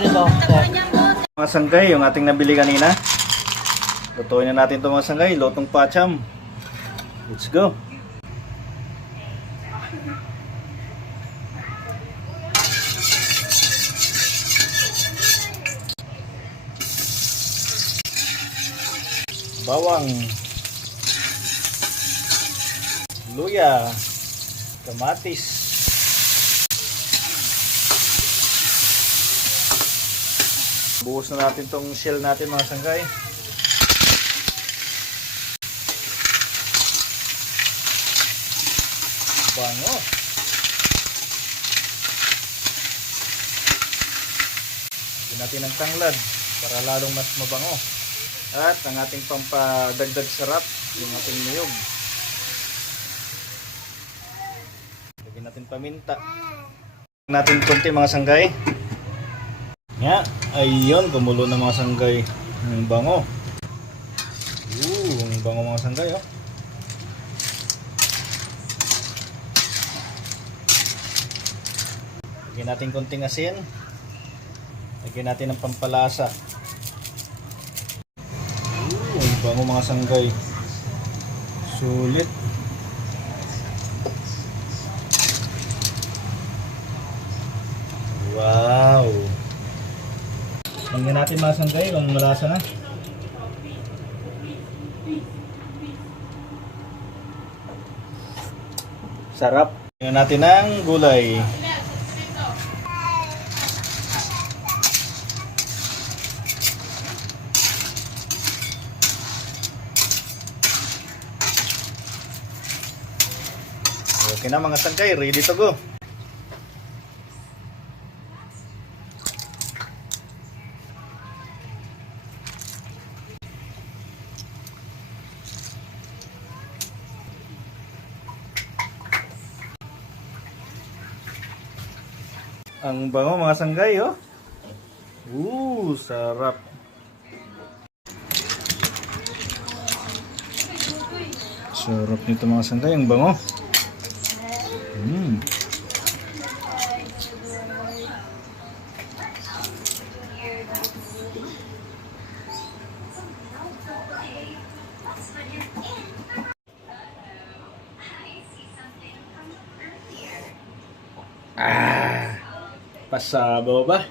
ganito, sir. Mga sanggay, yung ating nabili kanina. Lutuin na natin itong mga sanggay, lotong pacham. Let's go. Bawang, luya, kamatis, buhos na natin tong shell natin mga sanggay. Bango. Lagyan natin ng tanglad para lalong mas mabango. At ang ating pampadagdag sarap, yung ating niyog. Lagyan natin paminta. Lagyan natin konti mga sanggay. Nga, ayun, gumulo na mga sanggay. Ang bango. Ang bango mga sanggay, oh. Lagyan natin konting asin. Lagyan natin ng pampalasa. Ang bango mga sanggay. Sulit. Wow. Lagyan natin mga sanggay kung malasa na. Sarap. Lagyan natin ng gulay. Okay na mga sanggay, ready to go. Ang bango mga sanggay, oh. Sarap. Sarap nito mga sanggay, ang bango. Pasabaw ba?